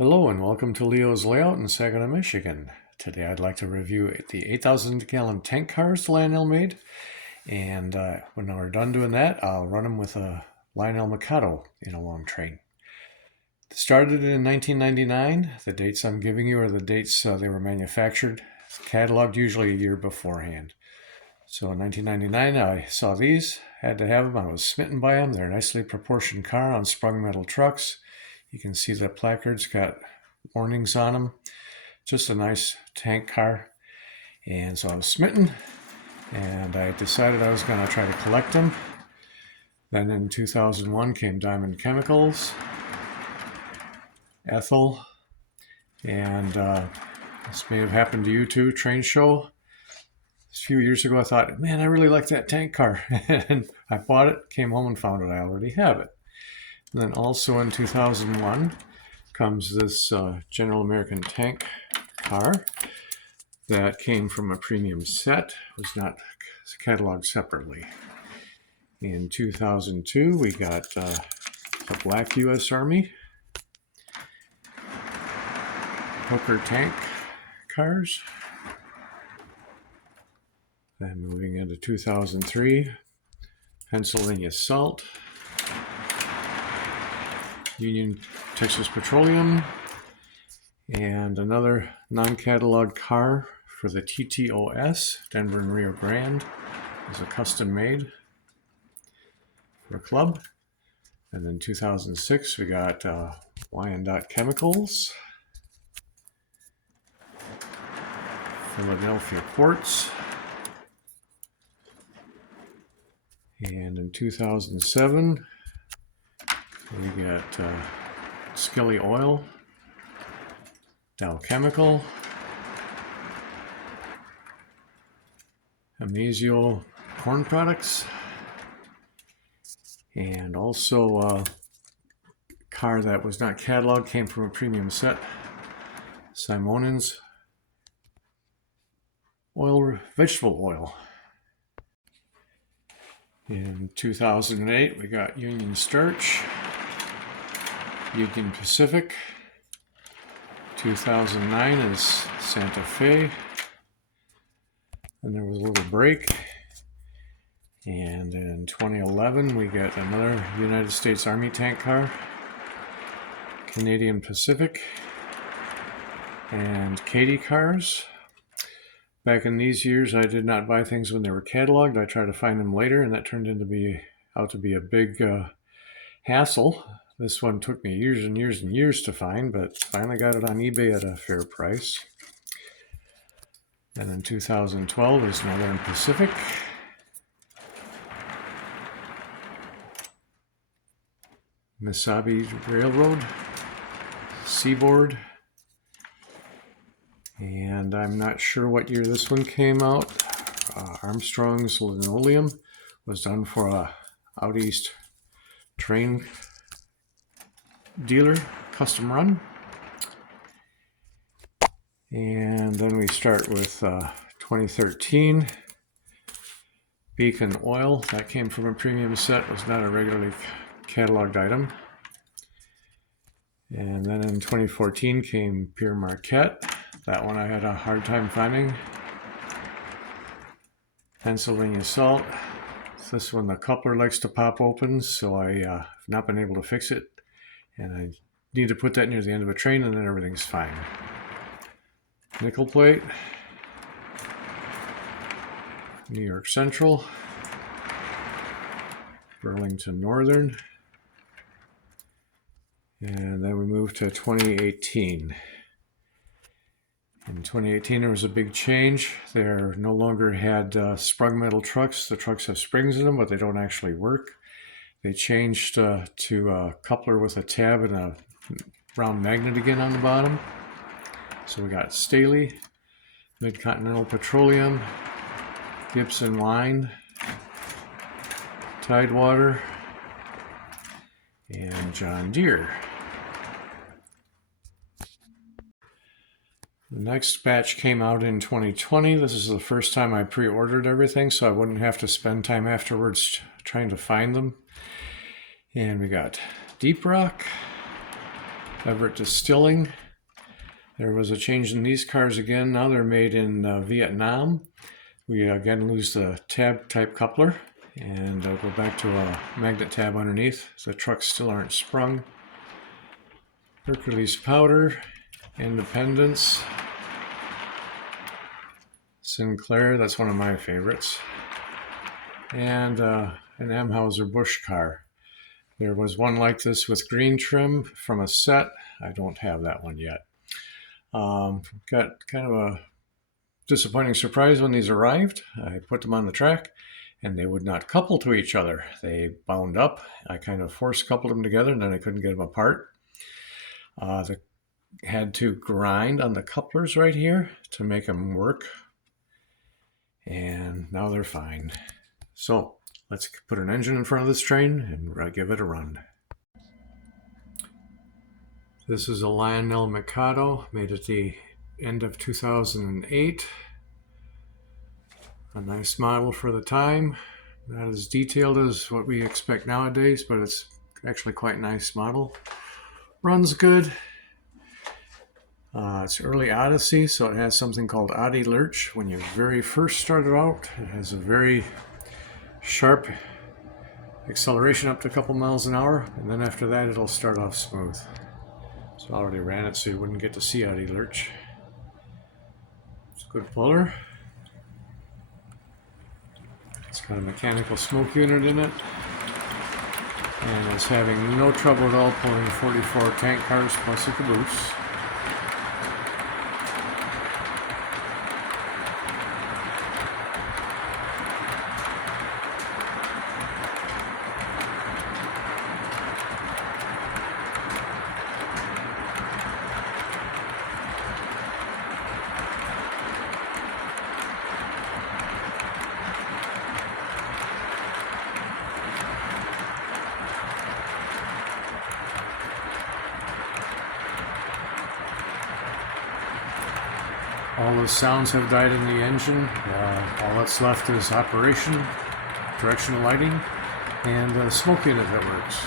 Hello and welcome to Leo's Layout in Saginaw, Michigan. Today I'd like to review the 8,000 gallon tank cars Lionel made, and when we're done doing that, I'll run them with a Lionel Mikado in a long train. Started in 1999. The dates I'm giving you are the dates they were manufactured, cataloged usually a year beforehand. So in 1999 I saw these, had to have them, I was smitten by them. They're a nicely proportioned car on sprung metal trucks. You can see the placards got warnings on them. Just a nice tank car. And so I was smitten, and I decided I was going to try to collect them. Then in 2001 came Diamond Chemicals, Ethel, and this may have happened to you too, Train Show. A few years ago I thought, man, I really like that tank car. And I bought it, came home and found out I already have it. And then also in 2001 comes this General American tank car that came from a premium set, was not cataloged separately. In 2002 we got the black U.S. Army Hooker tank cars. Then moving into 2003, Pennsylvania Salt, Union Texas Petroleum, and another non-catalog car for the TTOS, Denver and Rio Grande. It was a custom made for a club. And then 2006 we got Wyandotte Chemicals, Philadelphia Quartz, and in 2007 we got Skelly Oil, Dow Chemical, Amazio Corn Products, and also a car that was not cataloged, came from a premium set, Simonens vegetable oil. In 2008 we got Union Starch, Union Pacific. 2009 is Santa Fe. And there was a little break. And in 2011 we got another United States Army tank car, Canadian Pacific, and Katy cars. Back in these years I did not buy things when they were cataloged. I tried to find them later, and that turned out to be a big hassle. This one took me years and years and years to find, but finally got it on eBay at a fair price. And in 2012 is Northern Pacific, Misabi Railroad, Seaboard, and I'm not sure what year this one came out. Armstrong's Linoleum was done for a out east train dealer custom run. And then we start with 2013 Beacon Oil. That came from a premium set, was not a regularly cataloged item. And then in 2014 came Pierre Marquette. That one I had a hard time finding. Pennsylvania Salt. This one the coupler likes to pop open, so I have not been able to fix it. And I need to put that near the end of a train, and then everything's fine. Nickel plate, New York Central, Burlington Northern, and then we move to 2018. In 2018 there was a big change. They no longer had sprung metal trucks. The trucks have springs in them, but they don't actually work. They changed to a coupler with a tab and a round magnet again on the bottom. So we got Staley, Mid-Continental Petroleum, Gibson Line, Tidewater, and John Deere. The next batch came out in 2020. This is the first time I pre-ordered everything, so I wouldn't have to spend time afterwards trying to find them. And we got Deep Rock, Everett Distilling. There was a change in these cars again. Now they're made in Vietnam. We again lose the tab type coupler and go back to a magnet tab underneath. So the trucks still aren't sprung. Hercules Powder, Independence, Sinclair, that's one of my favorites, and an Amhauser Busch car. There was one like this with green trim from a set. I don't have that one yet. Got kind of a disappointing surprise when these arrived. I put them on the track and they would not couple to each other. They bound up. I kind of force coupled them together and then I couldn't get them apart. Had to grind on the couplers right here to make them work. And now they're fine. So let's put an engine in front of this train and give it a run. This is a Lionel Mikado, made at the end of 2008. A nice model for the time. Not as detailed as what we expect nowadays, but it's actually quite a nice model. Runs good. It's early Odyssey, so it has something called Oddie Lurch. When you very first started out, it has a very sharp acceleration up to a couple miles an hour, and then after that it'll start off smooth. So I already ran it so you wouldn't get to see Oddie Lurch. It's a good puller. It's got a mechanical smoke unit in it, and it's having no trouble at all pulling 44 tank cars plus a caboose. All the sounds have died in the engine. All that's left is operation, directional lighting, and a smoke unit that works.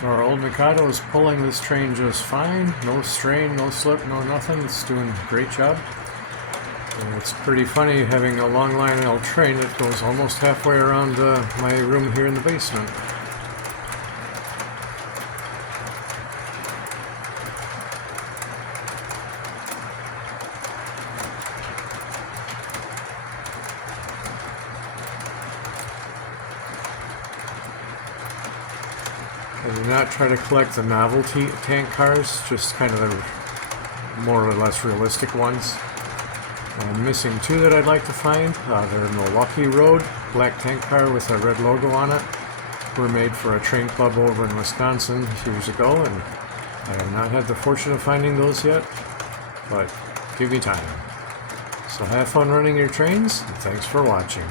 So our old Mikado is pulling this train just fine. No strain, no slip, no nothing. It's doing a great job. And it's pretty funny having a long Lionel train that goes almost halfway around my room here in the basement. I do not try to collect the novelty tank cars, just kind of the more or less realistic ones. I'm missing two that I'd like to find. They're in Milwaukee Road, black tank car with a red logo on it. Were made for a train club over in Wisconsin years ago, and I have not had the fortune of finding those yet, but give me time. So have fun running your trains, and thanks for watching.